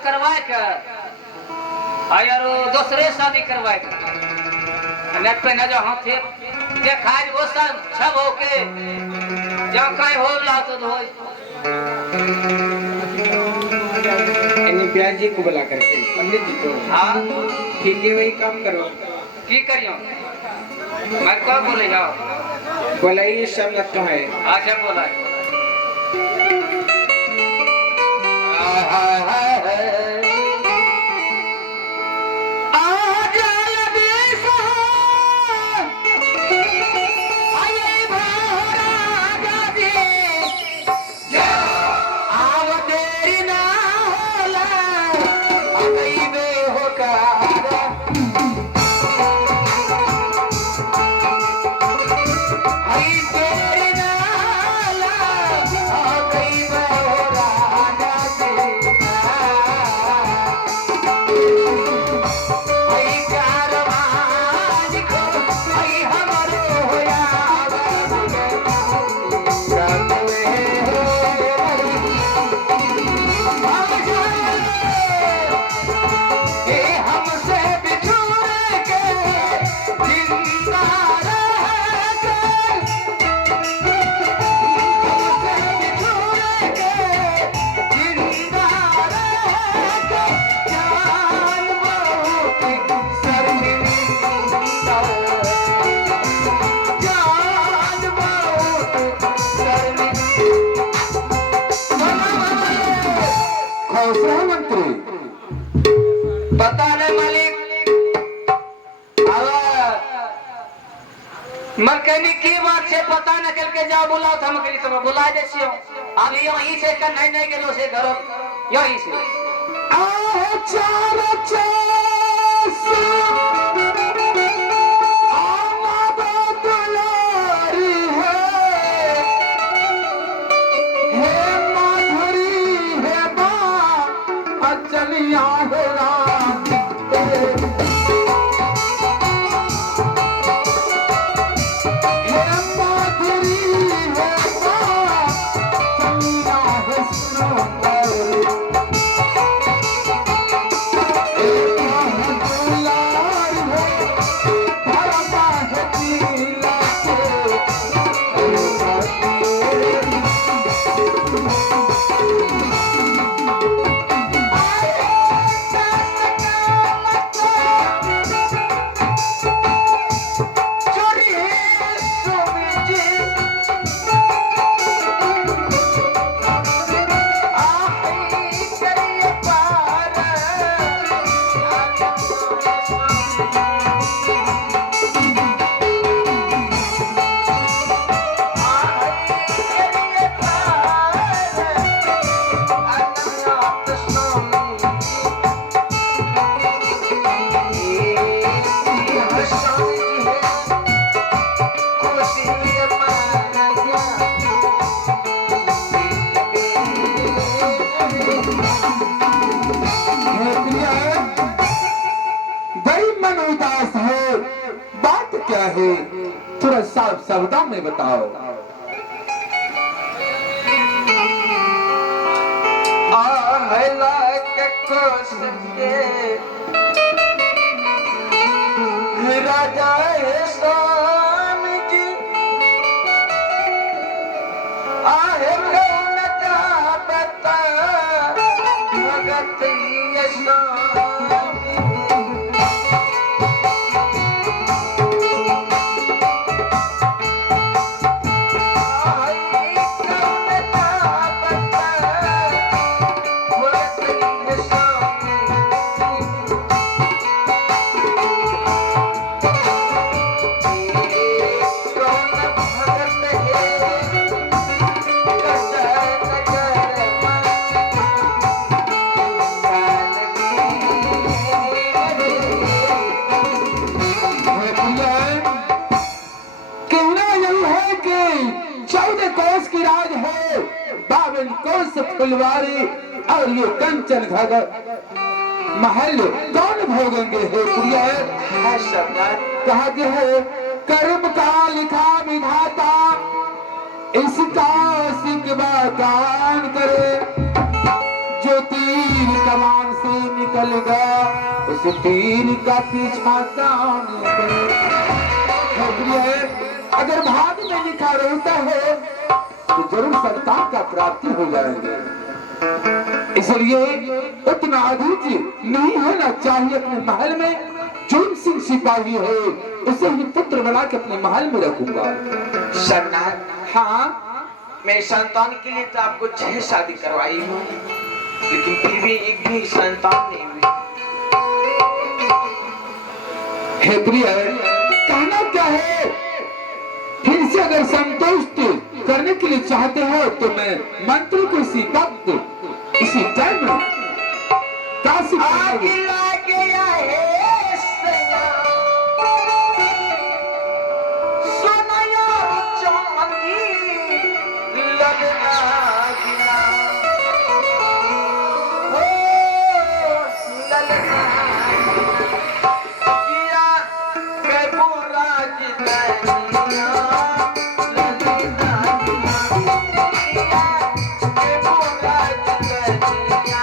व्रत करवाए के यार दूसरे शादी करवाए के नेट पे न जो हाथे देखाय वो सब छब होके जो कहीं हो ला तो होय इन्हीं ब्याह जी को बुला करके पंडित जी को हाँ ठीक है वही काम करो की करियो मैं कौन बोले जाओ बोलाइए सब लगता है अच्छा बोला पता नहीं मालिक मरकनी की बात से पता न चल के जाओ बुलाओ तो हम करी तो बुला देसियो अब यहीं से कर नहीं गेलो से घर यहीं से आ चार है थोड़ा साफ शब्दों में बताओ। राजा है स्वामी जी आहे कौन बता भगत ये स्वामी फुलवारी और ये कंचन घाघर महल कौन भोगेंगे हे प्रिय कहा गया है कर्म का लिखा विधाता इसका सिकवा दान करे जो तीर कमान निकलेगा उस तीर का पीछा कौन करे। अगर भाग में लिखा रहता है तो जरूर संतान का प्राप्ति हो जाएगी। इसलिए उतना अधिक नहीं होना चाहिए। अपने महल में जो सिंह सिपाही है उसे ही पुत्र बना के अपने महल में रखूंगा। सरनाथ, हाँ, मैं संतान के लिए तो आपको 6 शादी करवाई हूँ, लेकिन फिर भी एक भी संतान नहीं हुई। हे प्रिय, कहना क्या है? फिर से अगर संतुष्ट करने के लिए चाहते हो तो मैं मंत्री को इसी वक्त इसी टाइम में काशी आगे लागे आए सैया सोनया चांदी लगना गिला हो लगना किया के बुरा जितनिया लगना किया के बुरा जितनिया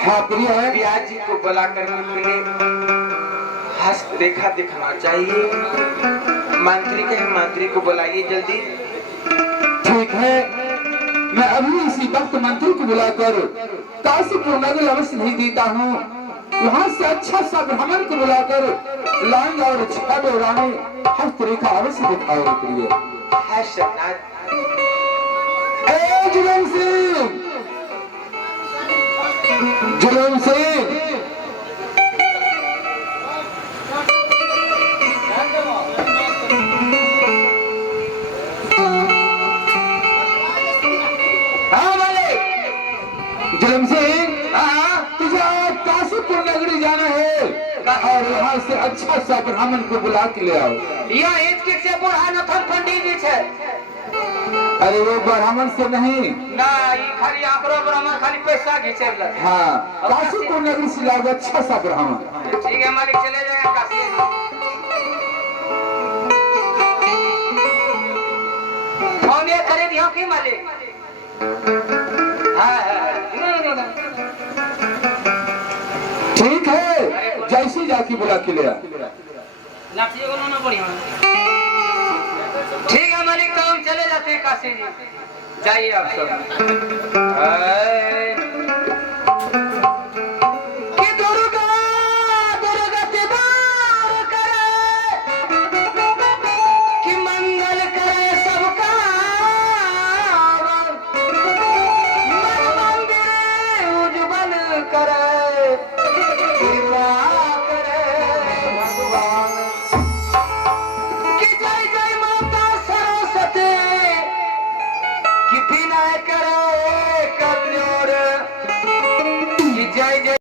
हाँ प्रिय है। ब्याह जी को बुला करने के लिए हंस देखा दिखाना चाहिए। मंत्री के मंत्री को बुलाइए जल्दी। ठीक है, मैं अभी इसी वक्त मंत्री को बुलाकर काशीपुर नगर अवश्य नहीं देता हूँ। वहाँ से अच्छा सा ब्राह्मण को बुलाकर लाएंगे और छाड़ रानी हस्तरेखा अवश्य दिखाओ प्रिय। है सरनाथ। ए जुलम सिंह, जुलम सिंह, जुलम सिंह, तुझे काशीपुर नगरी जाना है और यहाँ से अच्छा सा ब्राह्मण को बुला के ले आओ। यह एक से बुढ़ा नथन पंडित जी छे। अरे वो ब्राह्मण से नहीं ना, ई खाली आकरो ब्राह्मण खाली पैसा घिचे वाला। हाँ, काशीपुर नगरी से लाओ अच्छा सा ब्राह्मण। ठीक है मालिक, चले जाए काशी। फोन ये करे दियो की मालिक? हाँ ठीक है, जैसी जाके बुला के ले आ। ठीक है मालिक, तो हम चले जाते हैं काशी जी। जाइए आप सब।